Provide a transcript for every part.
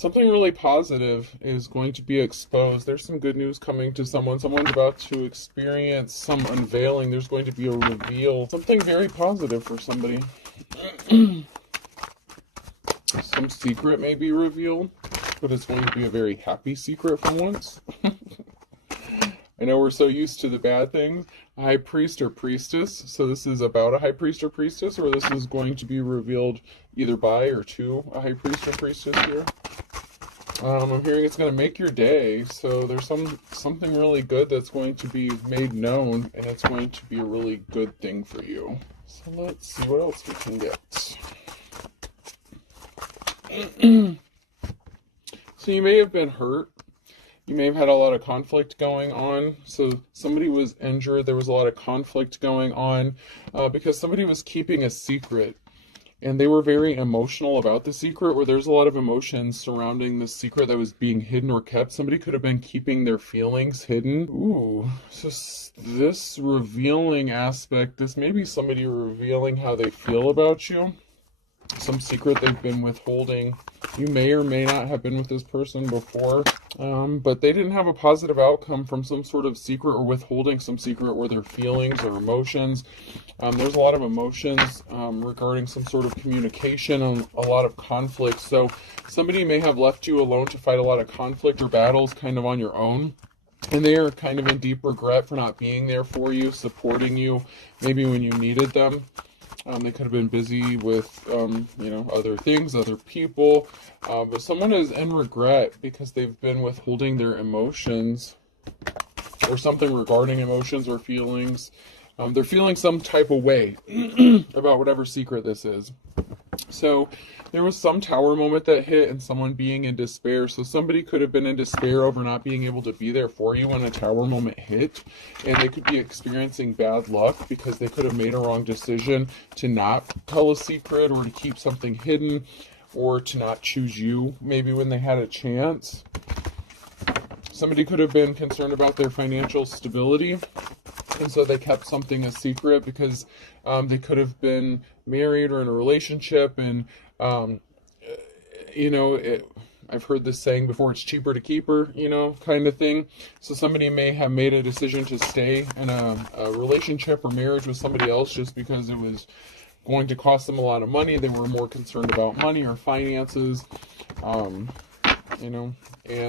Something really positive is going to be exposed. There's some good news coming to someone. Someone's about to experience some unveiling. There's going to be a reveal. Something very positive for somebody. Some secret may be revealed, but it's going to be a very happy secret for once. I know we're so used to the bad things. A high priest or priestess. So this is about a high priest or priestess, or this is going to be revealed either by or to a high priest or priestess here. I'm hearing it's going to make your day. So there's something really good that's going to be made known, and it's going to be a really good thing for you. So let's see what else we can get. So you may have been hurt. You may have had a lot of conflict going on. So somebody was injured. There was a lot of conflict going on because somebody was keeping a secret. And they were very emotional about the secret, where there's a lot of emotions surrounding the secret that was being hidden or kept. Somebody could have been keeping their feelings hidden. Ooh, so this revealing aspect, this may be somebody revealing how they feel about you. Some secret they've been withholding. You may or may not have been with this person before, but they didn't have a positive outcome from some sort of secret or withholding some secret, or their feelings or emotions. There's a lot of emotions regarding some sort of communication and a lot of conflict. So somebody may have left you alone to fight a lot of conflict or battles kind of on your own. And they are kind of in deep regret for not being there for you, supporting you, maybe when you needed them. They could have been busy with, other things, other people. But someone is in regret because they've been withholding their emotions or something regarding emotions or feelings. They're feeling some type of way about whatever secret this is. So there was some tower moment that hit and someone being in despair. So somebody could have been in despair over not being able to be there for you when a tower moment hit. And they could be experiencing bad luck because they could have made a wrong decision to not tell a secret, or to keep something hidden, or to not choose you maybe when they had a chance. Somebody could have been concerned about their financial stability, and so they kept something a secret because they could have been married or in a relationship, and I've heard this saying before, it's cheaper to keep her, kind of thing. So somebody may have made a decision to stay in a relationship or marriage with somebody else just because it was going to cost them a lot of money. They were more concerned about money or finances, and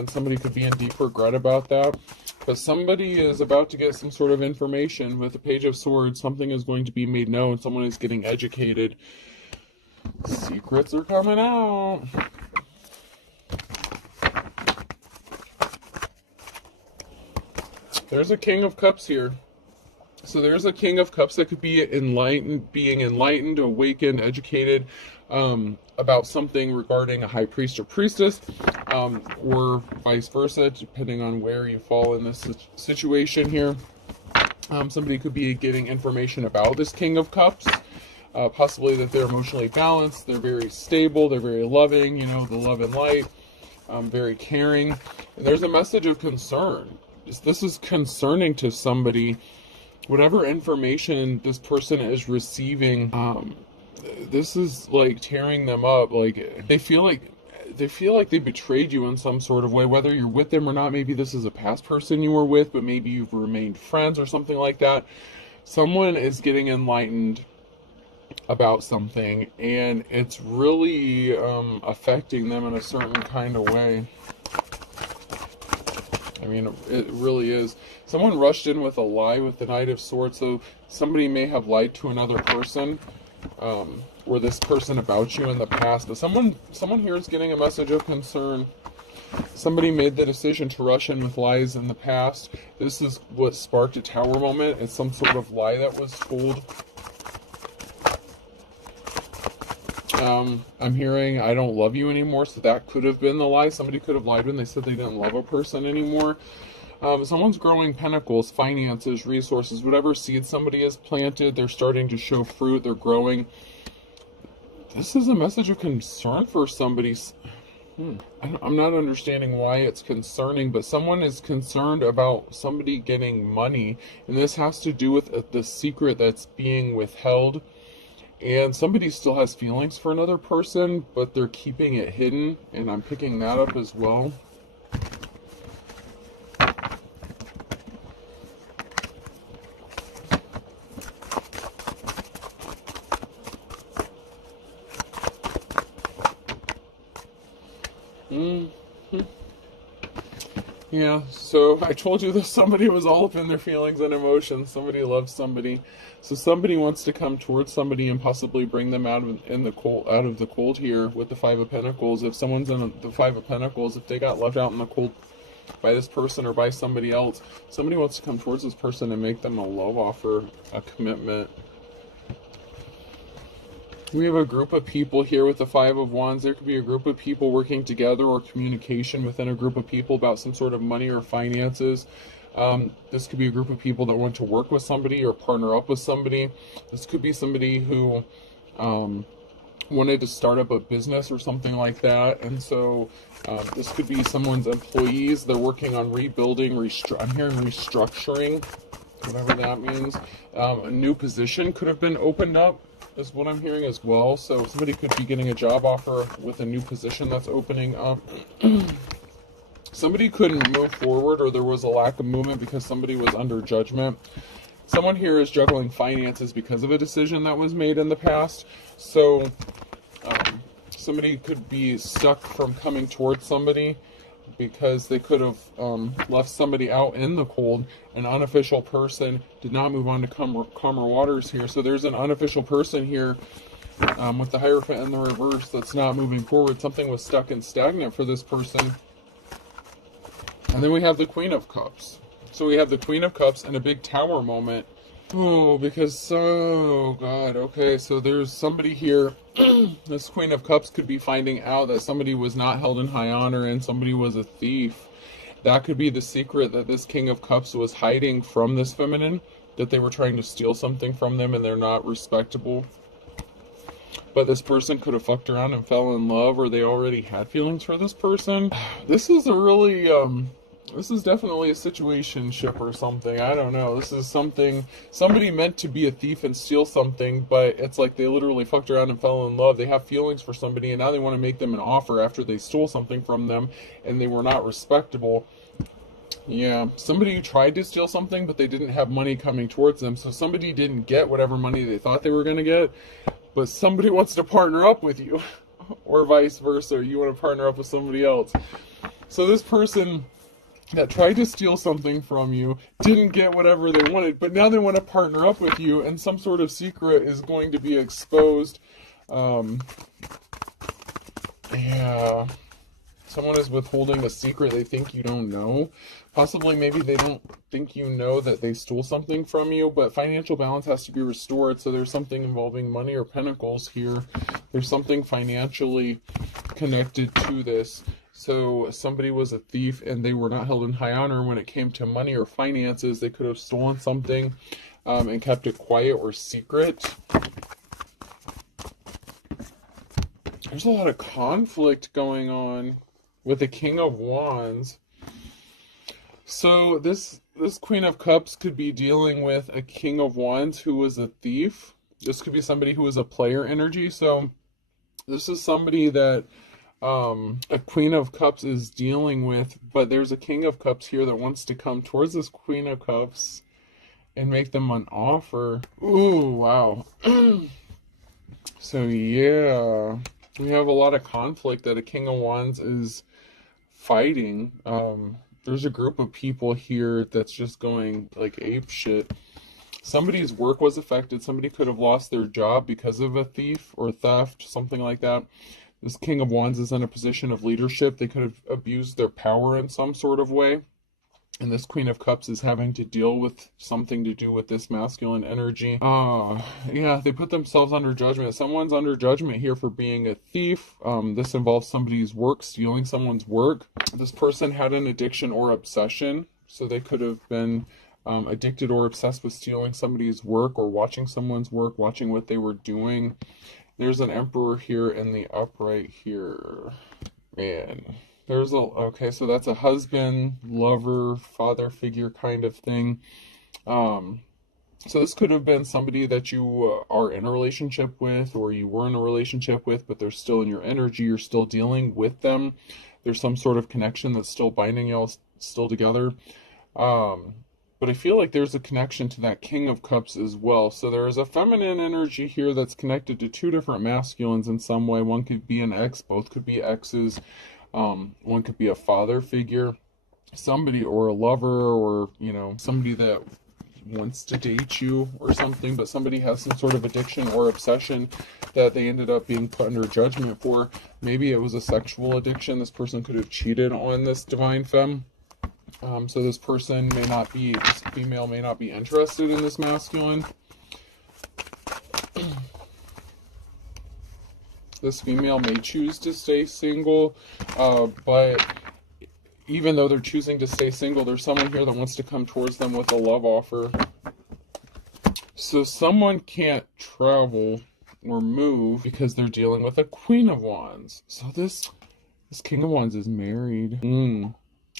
somebody could be in deep regret about that. But somebody is about to get some sort of information with the Page of Swords. Something is going to be made known. Someone is getting educated. Secrets are coming out. There's a King of Cups here. So there's a King of Cups that could be being enlightened, awakened, educated about something regarding a high priest or priestess, or vice versa, depending on where you fall in this situation here. Somebody could be getting information about this King of Cups, possibly that they're emotionally balanced, they're very stable, they're very loving, the love and light, very caring. And there's a message of concern. This is concerning to somebody. Whatever information this person is receiving, this is like tearing them up. Like they feel like they betrayed you in some sort of way, whether you're with them or not. Maybe this is a past person you were with, but maybe you've remained friends or something like that. Someone is getting enlightened about something, and it's really affecting them in a certain kind of way. I mean, it really is. Someone rushed in with a lie with the Knight of Swords, so somebody may have lied to another person, or this person about you in the past. But someone here is getting a message of concern. Somebody made the decision to rush in with lies in the past. This is what sparked a tower moment. It's some sort of lie that was told. I'm hearing, I don't love you anymore, so that could have been the lie. Somebody could have lied when they said they didn't love a person anymore. Someone's growing pentacles, finances, resources, whatever seed somebody has planted, they're starting to show fruit, they're growing. This is a message of concern for somebody. I'm not understanding why it's concerning, but someone is concerned about somebody getting money, and this has to do with the secret that's being withheld. And somebody still has feelings for another person, but they're keeping it hidden, and I'm picking that up as well. Yeah, so I told you that somebody was all up in their feelings and emotions. Somebody loves somebody. So somebody wants to come towards somebody and possibly bring them out of the cold here with the Five of Pentacles. If someone's in the Five of Pentacles, if they got left out in the cold by this person or by somebody else, somebody wants to come towards this person and make them a love offer, a commitment. We have a group of people here with the Five of Wands. There could be a group of people working together or communication within a group of people about some sort of money or finances. This could be a group of people that want to work with somebody or partner up with somebody. This could be somebody who wanted to start up a business or something like that. And so this could be someone's employees. They're working on rebuilding, I'm hearing restructuring, whatever that means. A new position could have been opened up, is what I'm hearing as well. So somebody could be getting a job offer with a new position that's opening up. Somebody couldn't move forward, or there was a lack of movement because somebody was under judgment. Someone here is juggling finances because of a decision that was made in the past. So somebody could be stuck from coming towards somebody because they could have left somebody out in the cold. An unofficial person did not move on to calmer waters here. So there's an unofficial person here with the Hierophant in the reverse that's not moving forward. Something was stuck and stagnant for this person. And then we have the Queen of Cups. So we have the Queen of Cups and a big Tower moment. Oh, oh God, okay, so there's somebody here. This Queen of Cups could be finding out that somebody was not held in high honor and somebody was a thief. That could be the secret that this King of Cups was hiding from this feminine, that they were trying to steal something from them and they're not respectable. But this person could have fucked around and fell in love, or they already had feelings for this person. This is a really, this is definitely a situationship or something. I don't know. This is something, somebody meant to be a thief and steal something, but it's like they literally fucked around and fell in love. They have feelings for somebody, and now they want to make them an offer after they stole something from them, and they were not respectable. Yeah, somebody tried to steal something, but they didn't have money coming towards them, so somebody didn't get whatever money they thought they were going to get, but somebody wants to partner up with you, or vice versa. You want to partner up with somebody else. So this person that tried to steal something from you didn't get whatever they wanted, but now they want to partner up with you, and some sort of secret is going to be exposed. Yeah, someone is withholding a secret they think you don't know. Possibly, maybe they don't think you know that they stole something from you, but financial balance has to be restored, so there's something involving money or pentacles here. There's something financially connected to this. So somebody was a thief and they were not held in high honor when it came to money or finances. They could have stolen something and kept it quiet or secret. There's a lot of conflict going on with the King of Wands. So this Queen of Cups could be dealing with a King of Wands who was a thief. This could be somebody who was a player energy. So this is somebody that a Queen of Cups is dealing with, but there's a King of Cups here that wants to come towards this Queen of Cups and make them an offer. Ooh, wow. So yeah, we have a lot of conflict that a King of Wands is fighting. There's a group of people here that's just going like ape shit. Somebody's work was affected. Somebody could have lost their job because of a thief or theft, something like that. This King of Wands is in a position of leadership. They could have abused their power in some sort of way. And this Queen of Cups is having to deal with something to do with this masculine energy. Yeah, they put themselves under judgment. Someone's under judgment here for being a thief. This involves somebody's work, stealing someone's work. This person had an addiction or obsession. So they could have been addicted or obsessed with stealing somebody's work or watching someone's work, watching what they were doing. There's an Emperor here in the upright here. Man. There's okay, so that's a husband, lover, father figure kind of thing. So this could have been somebody that you are in a relationship with, or you were in a relationship with, but they're still in your energy. You're still dealing with them. There's some sort of connection that's still binding y'all still together. Um, but I feel like there's a connection to that King of Cups as well. So there is a feminine energy here that's connected to two different masculines in some way. One could be an ex, both could be exes. One could be a father figure, somebody, or a lover, or, you know, somebody that wants to date you or something, but somebody has some sort of addiction or obsession that they ended up being put under judgment for. Maybe it was a sexual addiction. This person could have cheated on this divine femme. So this person may not be, this female may not be interested in this masculine. This female may choose to stay single, but even though they're choosing to stay single, there's someone here that wants to come towards them with a love offer. So someone can't travel or move because they're dealing with a Queen of Wands. So this King of Wands is married.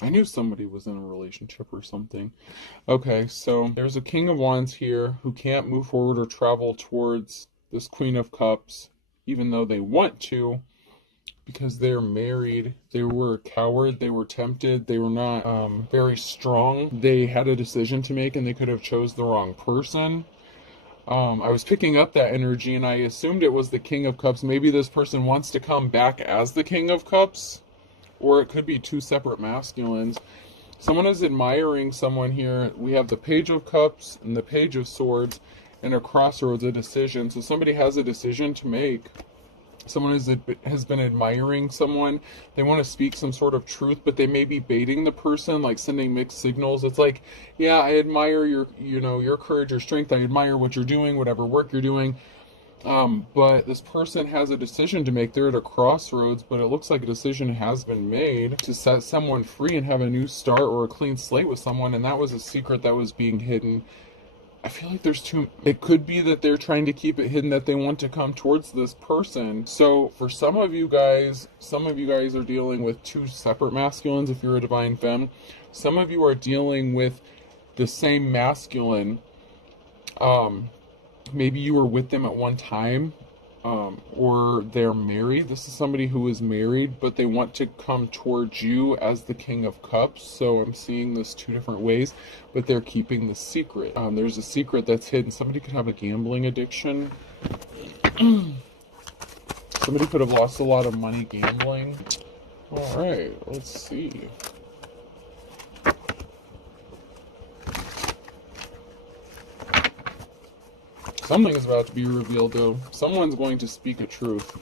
I knew somebody was in a relationship or something. Okay, so there's a King of Wands here who can't move forward or travel towards this Queen of Cups, even though they want to, because they're married. They were a coward, they were tempted, they were not very strong. They had a decision to make and they could have chose the wrong person. I was picking up that energy and I assumed it was the King of Cups. Maybe this person wants to come back as the King of Cups, or it could be two separate masculines. Someone is admiring someone here. We have the Page of Cups and the Page of Swords, and a crossroads, a decision. So somebody has a decision to make. Someone has been admiring someone. They want to speak some sort of truth, but they may be baiting the person, like sending mixed signals. It's like, yeah, I admire your, you know, your courage, your strength. I admire what you're doing, whatever work you're doing. But this person has a decision to make. They're at a crossroads, but it looks like a decision has been made to set someone free and have a new start or a clean slate with someone. And that was a secret that was being hidden. I feel like there's two. It could be that they're trying to keep it hidden, that they want to come towards this person. So for some of you guys are dealing with two separate masculines if you're a divine femme. Some of you are dealing with the same masculine. Maybe you were with them at one time, or they're married. This is somebody who is married, but they want to come towards you as the King of Cups. So I'm seeing this two different ways, but they're keeping the secret. There's a secret that's hidden. Somebody could have a gambling addiction. Somebody could have lost a lot of money gambling. All right, let's see. Something is about to be revealed, though. Someone's going to speak a truth.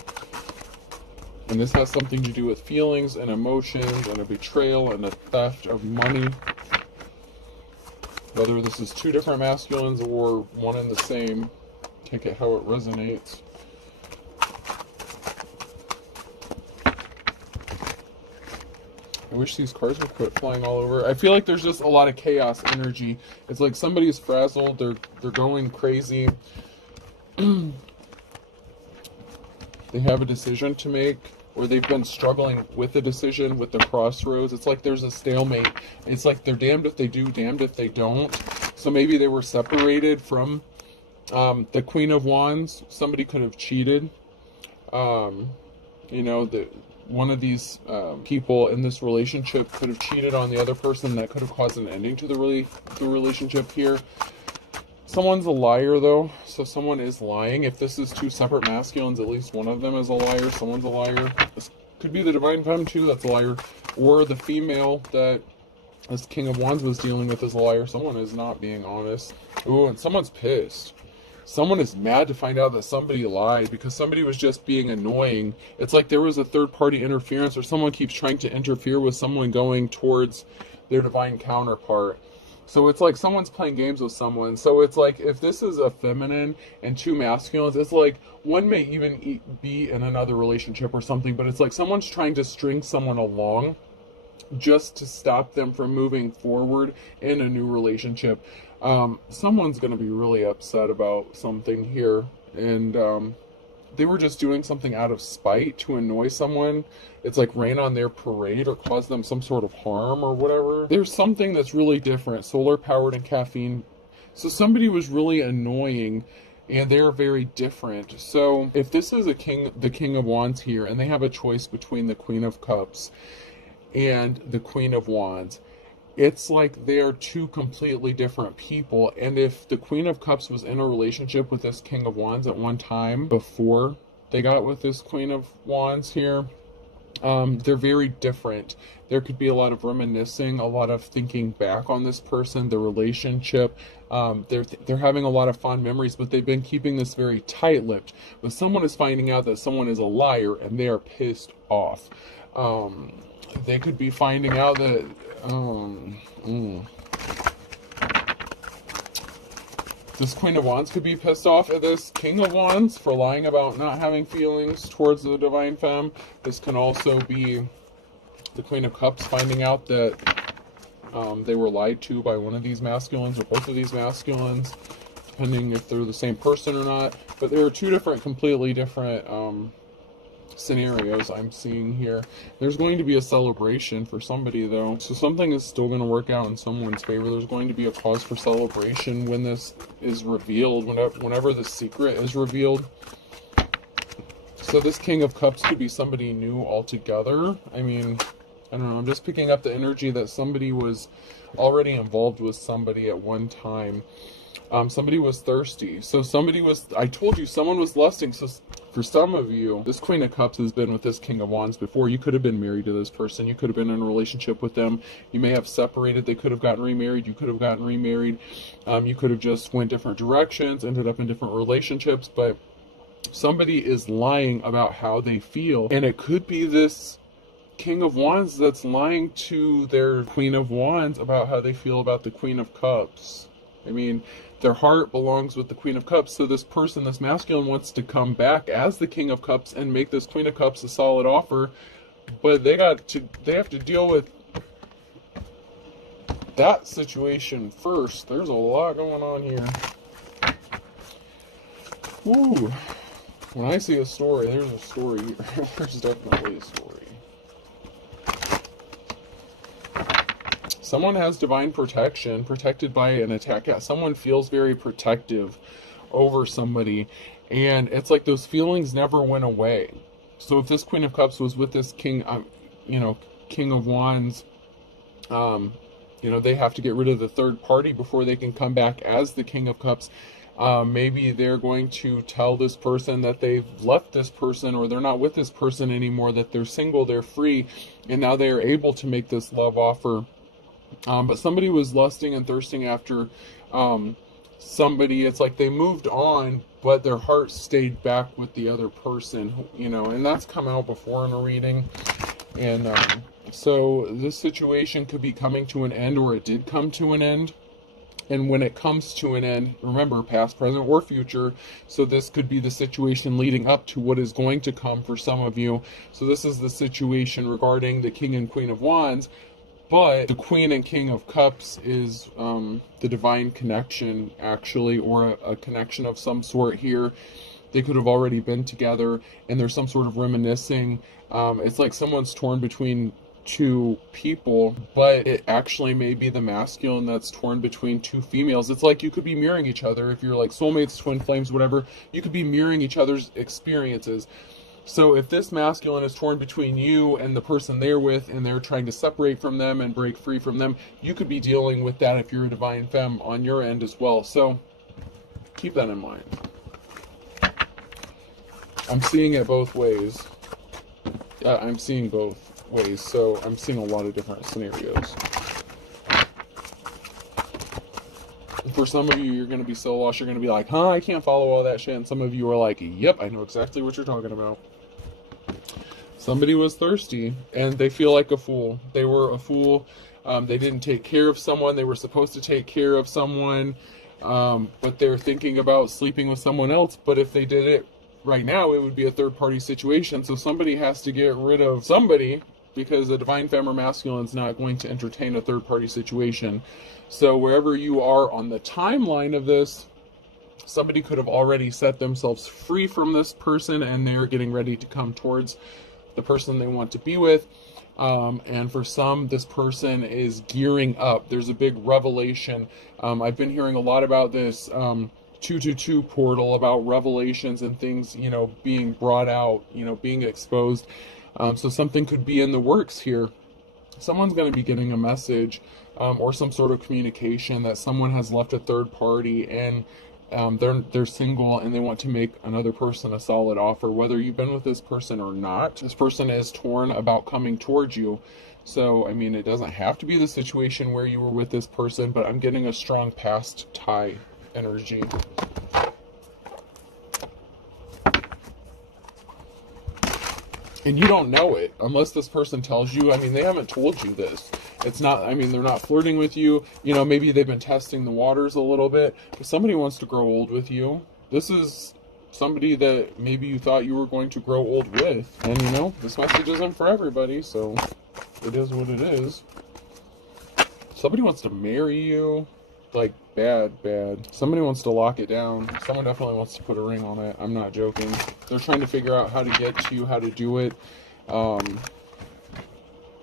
And this has something to do with feelings and emotions and a betrayal and a theft of money. Whether this is two different masculines or one and the same. Can't get how it resonates. I wish these cards would quit flying all over. I feel like there's just a lot of chaos energy. It's like somebody's frazzled. They're going crazy. They have a decision to make, or they've been struggling with a decision, with the crossroads. It's like there's a stalemate. It's like they're damned if they do, damned if they don't. So maybe they were separated from the Queen of Wands. Somebody could have cheated. You know, one of these people in this relationship could have cheated on the other person. That could have caused an ending to the relationship here. Someone's a liar, though, so someone is lying. If this is two separate masculines, at least one of them is a liar. Someone's a liar. This could be the divine femme, too, that's a liar. Or the female that this King of Wands was dealing with is a liar. Someone is not being honest. Ooh, and someone's pissed. Someone is mad to find out that somebody lied because somebody was just being annoying. It's like there was a third-party interference, or someone keeps trying to interfere with someone going towards their divine counterpart. So it's like someone's playing games with someone. So it's like if this is a feminine and two masculines, it's like one may even be in another relationship or something, but it's like someone's trying to string someone along just to stop them from moving forward in a new relationship. Someone's going to be really upset about something here, and they were just doing something out of spite to annoy someone. It's like rain on their parade or cause them some sort of harm or whatever. There's something that's really different. Solar powered and caffeine So somebody was really annoying, and they're very different. So if this is the King of Wands here, and they have a choice between the Queen of Cups and the Queen of Wands, it's like they are two completely different people. And if the Queen of Cups was in a relationship with this King of Wands at one time before they got with this Queen of Wands here, they're very different. There could be a lot of reminiscing, a lot of thinking back on this person, the relationship. They're having a lot of fond memories, but they've been keeping this very tight-lipped. But someone is finding out that someone is a liar, and they are pissed off. They could be finding out that this Queen of Wands could be pissed off at this King of Wands for lying about not having feelings towards the Divine Femme. This can also be the Queen of Cups finding out that they were lied to by one of these masculines or both of these masculines, depending if they're the same person or not. But there are two different, completely different scenarios I'm seeing here. There's going to be a celebration for somebody, though, so something is still going to work out in someone's favor. There's going to be a cause for celebration when this is revealed, whenever the secret is revealed. So this King of Cups could be somebody new altogether. I mean, I don't know, I'm just picking up the energy that somebody was already involved with somebody at one time. Somebody was thirsty. So somebody was, I told you, someone was lusting. So for some of you, this Queen of Cups has been with this King of Wands before. You could have been married to this person. You could have been in a relationship with them. You may have separated. They could have gotten remarried. You could have gotten remarried. You could have just went different directions, ended up in different relationships. But somebody is lying about how they feel. And it could be this King of Wands that's lying to their Queen of Wands about how they feel about the Queen of Cups. I mean, their heart belongs with the Queen of Cups, so this person, this masculine, wants to come back as the King of Cups and make this Queen of Cups a solid offer, but they have to deal with that situation first. There's a lot going on here. Ooh. When I see a story, there's a story here. There's definitely a story. Someone has divine protection, protected by an attack. Yeah, someone feels very protective over somebody, and it's like those feelings never went away. So if this Queen of Cups was with this King, King of Wands, they have to get rid of the third party before they can come back as the King of Cups. Maybe they're going to tell this person that they've left this person, or they're not with this person anymore, that they're single, they're free, and now they are able to make this love offer. But somebody was lusting and thirsting after somebody. It's like they moved on, but their heart stayed back with the other person, and that's come out before in a reading. And so this situation could be coming to an end, or it did come to an end. And when it comes to an end, remember, past, present, or future. So this could be the situation leading up to what is going to come for some of you. So this is the situation regarding the King and Queen of Wands. But the Queen and King of Cups is the divine connection, actually, or a connection of some sort here. They could have already been together, and there's some sort of reminiscing. It's like someone's torn between two people, but it actually may be the masculine that's torn between two females. It's like you could be mirroring each other. If you're like soulmates, twin flames, whatever, you could be mirroring each other's experiences. So if this masculine is torn between you and the person they're with, and they're trying to separate from them and break free from them, you could be dealing with that if you're a divine femme on your end as well. So keep that in mind. I'm seeing it both ways. I'm seeing both ways, so I'm seeing a lot of different scenarios. For some of you, you're going to be so lost, you're going to be like, I can't follow all that shit. And some of you are like, yep, I know exactly what you're talking about. Somebody was thirsty, and they feel like a fool. They were a fool. They didn't take care of someone. They were supposed to take care of someone, but they're thinking about sleeping with someone else. But if they did it right now, it would be a third-party situation. So somebody has to get rid of somebody, because the divine femme or masculine is not going to entertain a third-party situation. So wherever you are on the timeline of this, somebody could have already set themselves free from this person, and they're getting ready to come towards the person they want to be with. And for some, this person is gearing up. There's a big revelation. I've been hearing a lot about this 222 portal, about revelations and things, being brought out, being exposed. So something could be in the works here. Someone's going to be getting a message or some sort of communication that someone has left a third party, and they're single and they want to make another person a solid offer. Whether you've been with this person or not, this person is torn about coming towards you. So, I mean, it doesn't have to be the situation where you were with this person, but I'm getting a strong past tie energy. And you don't know it unless this person tells you. I mean, they haven't told you this. It's not, I mean, they're not flirting with you. Maybe they've been testing the waters a little bit. But somebody wants to grow old with you. This is somebody that maybe you thought you were going to grow old with. And, this message isn't for everybody, so it is what it is. Somebody wants to marry you. Like, bad. Somebody wants to lock it down. Someone definitely wants to put a ring on it. I'm not joking. They're trying to figure out how to get to you, how to do it.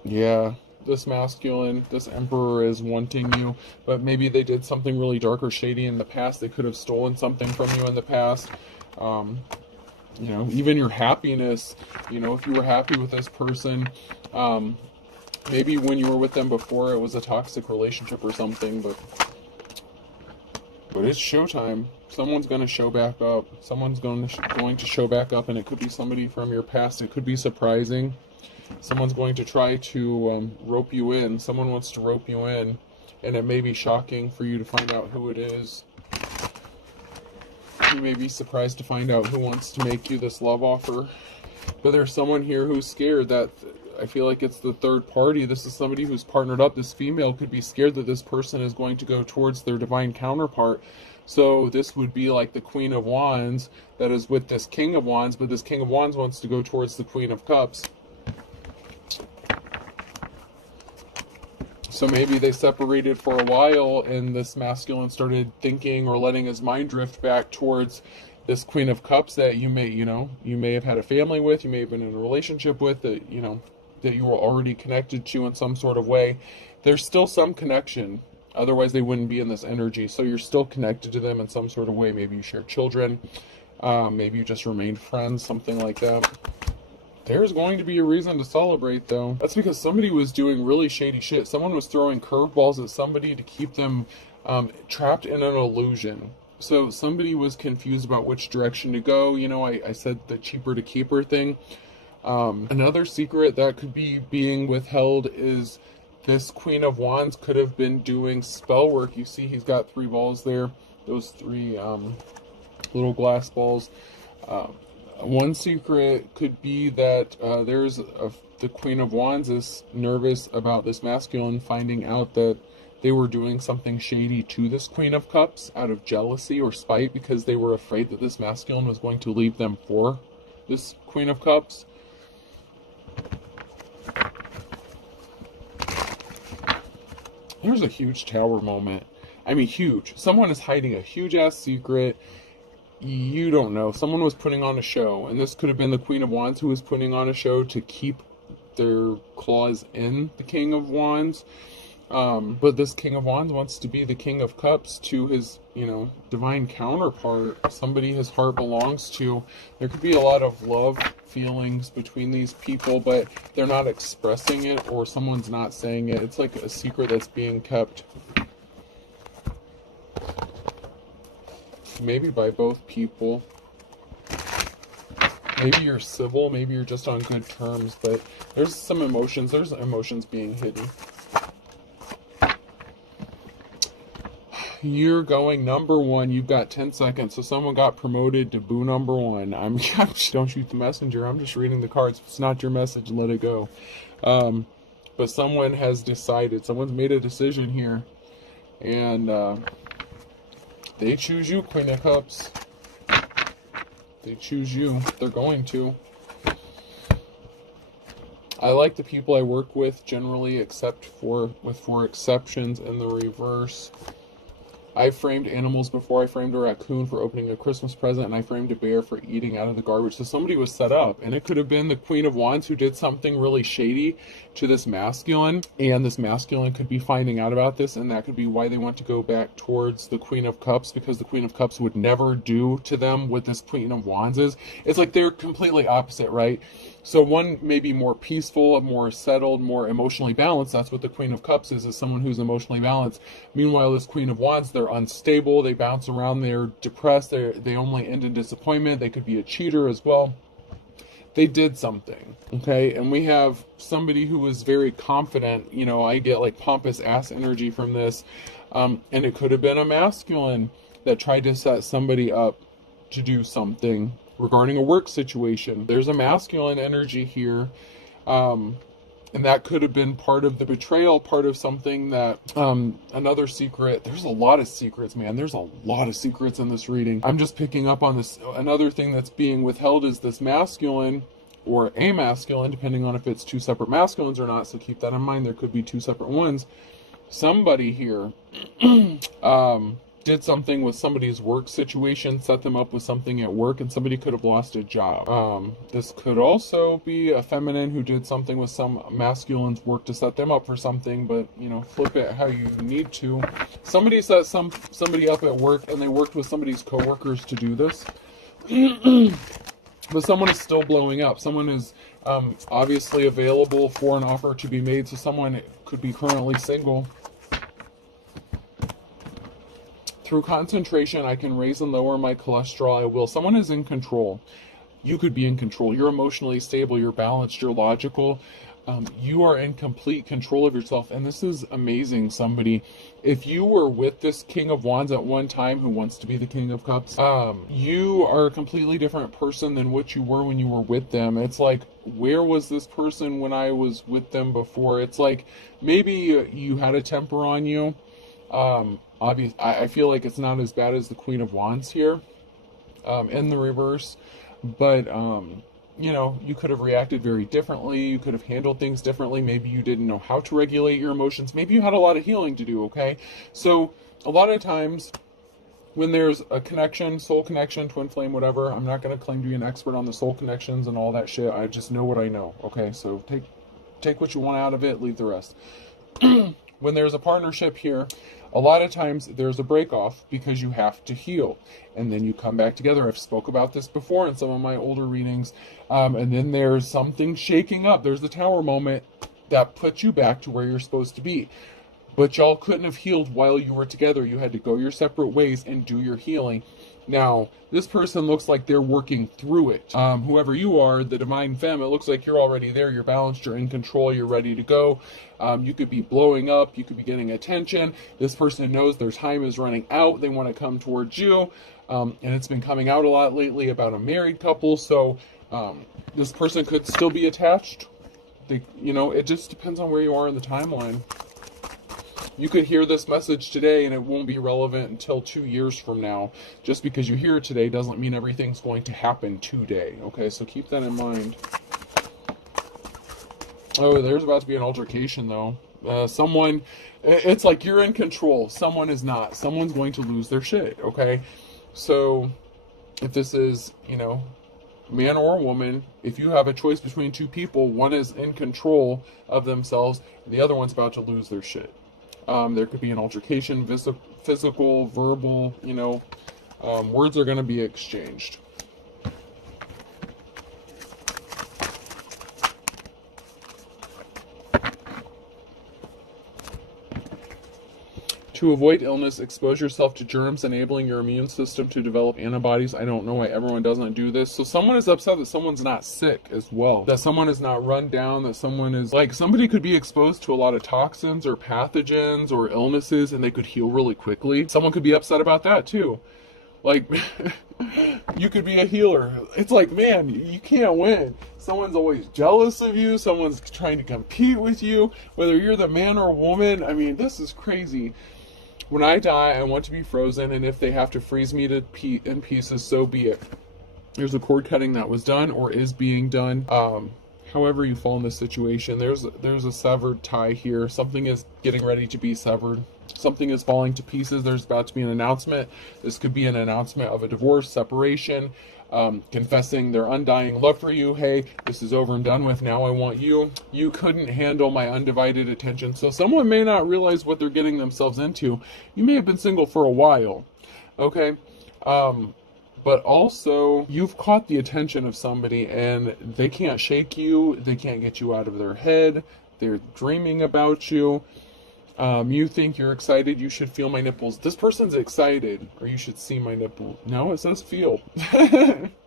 Yeah, this masculine, this emperor is wanting you, but maybe they did something really dark or shady in the past. They could have stolen something from you in the past. Even your happiness, if you were happy with this person, maybe when you were with them before, it was a toxic relationship or something, but it's showtime. Someone's going to show back up. Someone's going to show back up, and it could be somebody from your past. It could be surprising. Someone's going to try to rope you in. Someone wants to rope you in, and it may be shocking for you to find out who it is. You may be surprised to find out who wants to make you this love offer. But there's someone here who's scared that I feel like it's the third party. This is somebody who's partnered up. This female could be scared that this person is going to go towards their divine counterpart. So this would be like the Queen of Wands that is with this King of Wands, but this King of Wands wants to go towards the Queen of Cups. So maybe they separated for a while, and this masculine started thinking or letting his mind drift back towards this Queen of Cups that you may have had a family with, you may have been in a relationship with, that you were already connected to in some sort of way. There's still some connection. Otherwise, they wouldn't be in this energy. So you're still connected to them in some sort of way. Maybe you share children. Maybe you just remained friends, something like that. There's going to be a reason to celebrate, though. That's because somebody was doing really shady shit. Someone was throwing curveballs at somebody to keep them trapped in an illusion. So somebody was confused about which direction to go. I said the cheaper to keeper thing. Another secret that could be being withheld is this Queen of Wands could have been doing spell work. You see he's got 3 balls there. Those 3 little glass balls. One secret could be that the Queen of Wands is nervous about this masculine finding out that they were doing something shady to this Queen of Cups out of jealousy or spite, because they were afraid that this masculine was going to leave them for this Queen of Cups. Here's a huge tower moment. I mean, huge. Someone is hiding a huge-ass secret. You don't know. Someone was putting on a show, and this could have been the Queen of Wands who was putting on a show to keep their claws in the King of Wands. But this King of Wands wants to be the King of Cups to his, divine counterpart, somebody his heart belongs to. There could be a lot of love feelings between these people, but they're not expressing it, or someone's not saying it. It's like a secret that's being kept. Maybe by both people. Maybe you're civil, maybe you're just on good terms, but there's emotions being hidden. You're going number 1. You've got 10 seconds. So someone got promoted to boo number 1. Don't shoot the messenger. I'm just reading the cards. If it's not your message, let it go. But someone has decided. Someone's made a decision here. And they choose you, Queen of Cups. They choose you. They're going to. I like the people I work with generally, except for exceptions in the reverse. I framed animals before. I framed a raccoon for opening a Christmas present, and I framed a bear for eating out of the garbage. So somebody was set up, and it could have been the Queen of Wands who did something really shady to this masculine, and this masculine could be finding out about this, and that could be why they want to go back towards the Queen of Cups, because the Queen of Cups would never do to them what this Queen of Wands is. It's like they're completely opposite, right? So one may be more peaceful, more settled, more emotionally balanced. That's what the Queen of Cups is someone who's emotionally balanced. Meanwhile, this Queen of Wands, they're unstable, they bounce around, they're depressed, they only end in disappointment. They could be a cheater as well. They did something, okay? And we have somebody who was very confident. You know, I get like pompous ass energy from this. And it could have been a masculine that tried to set somebody up to do something regarding a work situation. There's a masculine energy here. And that could have been part of the betrayal, part of something that, another secret. There's a lot of secrets, man. There's a lot of secrets in this reading. I'm just picking up on this. Another thing that's being withheld is this masculine or a masculine, depending on if it's two separate masculines or not. So keep that in mind. There could be two separate ones. Somebody here, did something with somebody's work situation, set them up with something at work, and somebody could have lost a job. This could also be a feminine who did something with some masculine's work to set them up for something, but, you know, flip it how you need to. Somebody set somebody up at work, and they worked with somebody's coworkers to do this. But someone is still blowing up. Someone is obviously available for an offer to be made, so someone could be currently single. Through concentration, I can raise and lower my cholesterol. I will. Someone is in control. You could be in control. You're emotionally stable. You're balanced. You're logical. You are in complete control of yourself. And this is amazing, somebody. If you were with this King of Wands at one time who wants to be the King of Cups, you are a completely different person than what you were when you were with them. It's like, where was this person when I was with them before? It's like, maybe you had a temper on you. I feel like it's not as bad as the Queen of Wands here, in the reverse, but, you know, you could have reacted very differently. You could have handled things differently. Maybe you didn't know how to regulate your emotions. Maybe you had a lot of healing to do, okay? So a lot of times when there's a connection, soul connection, twin flame, whatever, I'm not going to claim to be an expert on the soul connections and all that shit. I just know what I know, okay? So take what you want out of it, leave the rest. When there's a partnership here, a lot of times there's a break off because you have to heal, and then you come back together. I've spoke about this before in some of my older readings, and then there's something shaking up. There's the tower moment that puts you back to where you're supposed to be, but y'all couldn't have healed while you were together. You had to go your separate ways and do your healing. Now, this person looks like they're working through it. Whoever you are, the divine femme, it looks like you're already there. You're balanced, you're in control, you're ready to go. You could be blowing up, you could be getting attention. This person knows their time is running out. They want to come towards you. And it's been coming out a lot lately about a married couple. So this person could still be attached. You know, it just depends on where you are in the timeline. You could hear this message today and it won't be relevant until 2 years from now. Just because you hear it today doesn't mean everything's going to happen today. Okay, so keep that in mind. Oh, there's about to be an altercation though. Someone, it's like you're in control. Someone is not. Someone's going to lose their shit, okay? So if this is, you know, man or woman, if you have a choice between two people, one is in control of themselves, and the other one's about to lose their shit. There could be an altercation, physical, verbal, you know, words are going to be exchanged. To avoid illness, expose yourself to germs, enabling your immune system to develop antibodies. I don't know why everyone doesn't do this. So someone is upset that someone's not sick as well. That someone is not run down, that someone is, like, somebody could be exposed to a lot of toxins or pathogens or illnesses and they could heal really quickly. Someone could be upset about that too. Like, you could be a healer. It's like, man, you can't win. Someone's always jealous of you. Someone's trying to compete with you, whether you're the man or woman. I mean, this is crazy. When I die, I want to be frozen, and if they have to freeze me in pieces, so be it. There's a cord cutting that was done or is being done. However you fall in this situation, there's a severed tie here. Something is getting ready to be severed. Something is falling to pieces. There's about to be an announcement. This could be an announcement of a divorce, separation, confessing their undying love for you. Hey, this is over and done with. Now I want you. You couldn't handle my undivided attention. So someone may not realize what they're getting themselves into. You may have been single for a while. Okay? But also, you've caught the attention of somebody and they can't shake you. They can't get you out of their head. They're dreaming about you. You think you're excited. You should feel my nipples. This person's excited, or you should see my nipple. No, it says feel.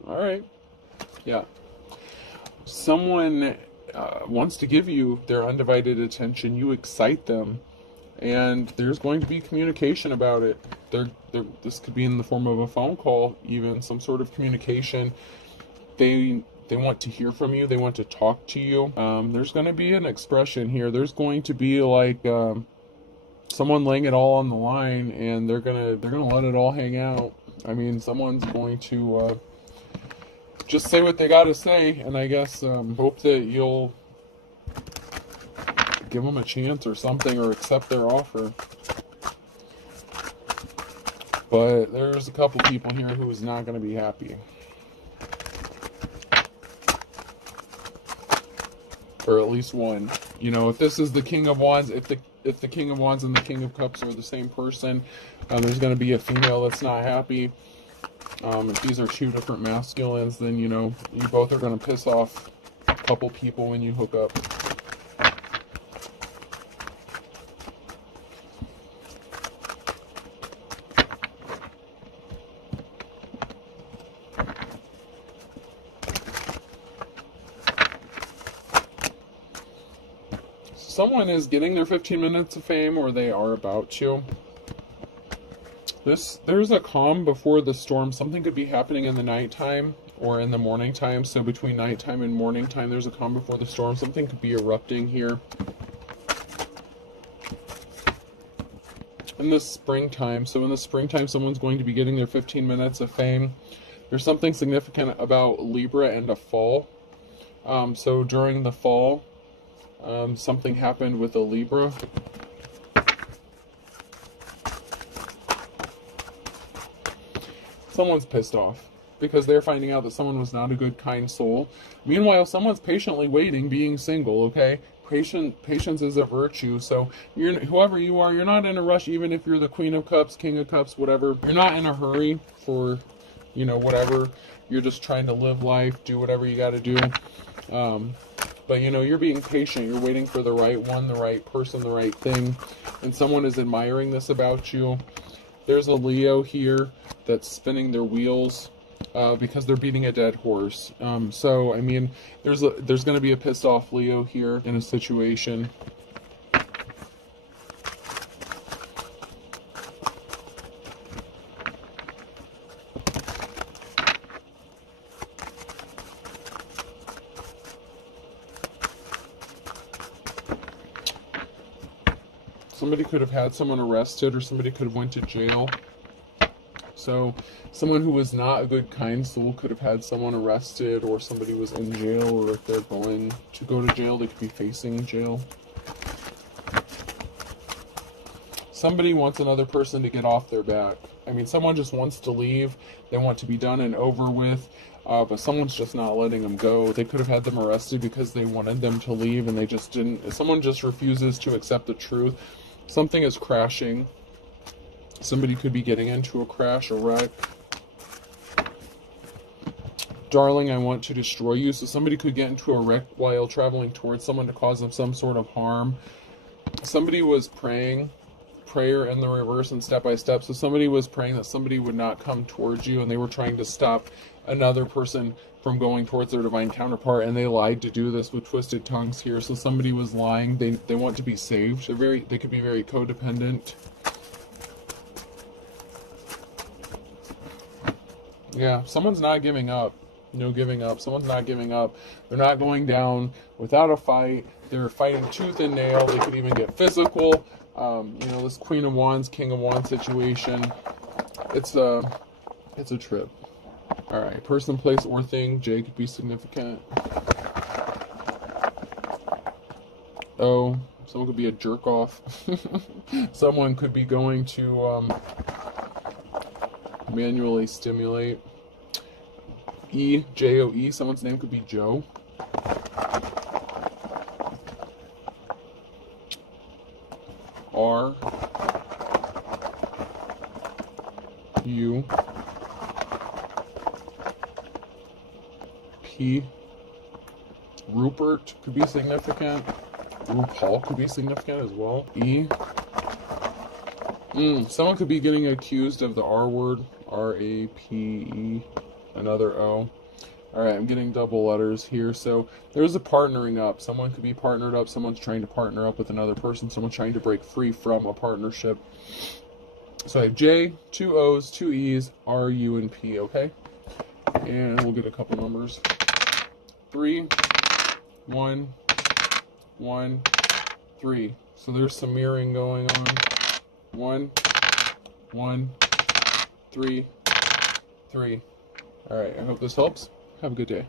All right. Yeah. Someone wants to give you their undivided attention. You excite them. And there's going to be communication about it. This could be in the form of a phone call, even some sort of communication. They want to hear from you. They want to talk to you. There's going to be an expression here. There's going to be like someone laying it all on the line, and they're gonna let it all hang out. I mean, someone's going to just say what they got to say, and I guess hope that you'll give them a chance or something, or accept their offer. But there's a couple people here who is not going to be happy. Or at least one. You know, if this is the King of Wands, if the King of Wands and the King of Cups are the same person, there's going to be a female that's not happy. If these are two different masculines, then, you know, you both are going to piss off a couple people when you hook up. Someone is getting their 15 minutes of fame, or they are about to. There's a calm before the storm. Something could be happening in the nighttime or in the morning time. So between nighttime and morning time, there's a calm before the storm. Something could be erupting here. In the springtime. So in the springtime, someone's going to be getting their 15 minutes of fame. There's something significant about Libra and a fall. So during the fall, something happened with a Libra. Someone's pissed off because they're finding out that someone was not a good, kind soul. Meanwhile, someone's patiently waiting, being single, okay? Patience is a virtue. So whoever you are, you're not in a rush, even if you're the Queen of Cups, King of Cups, whatever. You're not in a hurry for, you know, whatever. You're just trying to live life, do whatever you got to do. But, you know, you're being patient. You're waiting for the right one, the right person, the right thing. And someone is admiring this about you. There's a Leo here that's spinning their wheels because they're beating a dead horse. So, I mean, there's going to be a pissed off Leo here in a situation. Somebody could have had someone arrested, or somebody could have went to jail. So someone who was not a good, kind soul could have had someone arrested, or somebody was in jail, or if they're going to go to jail, they could be facing jail. Somebody wants another person to get off their back. I mean, someone just wants to leave. They want to be done and over with. But someone's just not letting them go. They could have had them arrested because they wanted them to leave, and they just didn't. Someone just refuses to accept the truth. Something is crashing. Somebody could be getting into a crash, a wreck. Darling, I want to destroy you. So somebody could get into a wreck while traveling towards someone to cause them some sort of harm. Somebody was praying, prayer in the reverse and step by step. So somebody was praying that somebody would not come towards you, and they were trying to stop another person from going towards their divine counterpart, and they lied to do this with twisted tongues here. So somebody was lying. They want to be saved. They could be very codependent. Yeah, someone's not giving up. No giving up. Someone's not giving up. They're not going down without a fight. They're fighting tooth and nail. They could even get physical. You know, this Queen of Wands, King of Wands situation. It's a trip. All right, person, place, or thing. J could be significant. O, Someone could be a jerk off. Someone could be going to manually stimulate. E, J-O-E, someone's name could be Joe. R, U, P, Rupert could be significant. RuPaul could be significant as well. E, someone could be getting accused of the R word. R-A-P-E, another O. Alright, I'm getting double letters here. So there's a partnering up. Someone could be partnered up. Someone's trying to partner up with another person. Someone's trying to break free from a partnership. So I have J, 2 O's, 2 E's, R, U, and P, okay? And we'll get a couple numbers. 3, 1, 1, 3. So there's some mirroring going on. 1, 1, 3, 3. Alright, I hope this helps. Have a good day.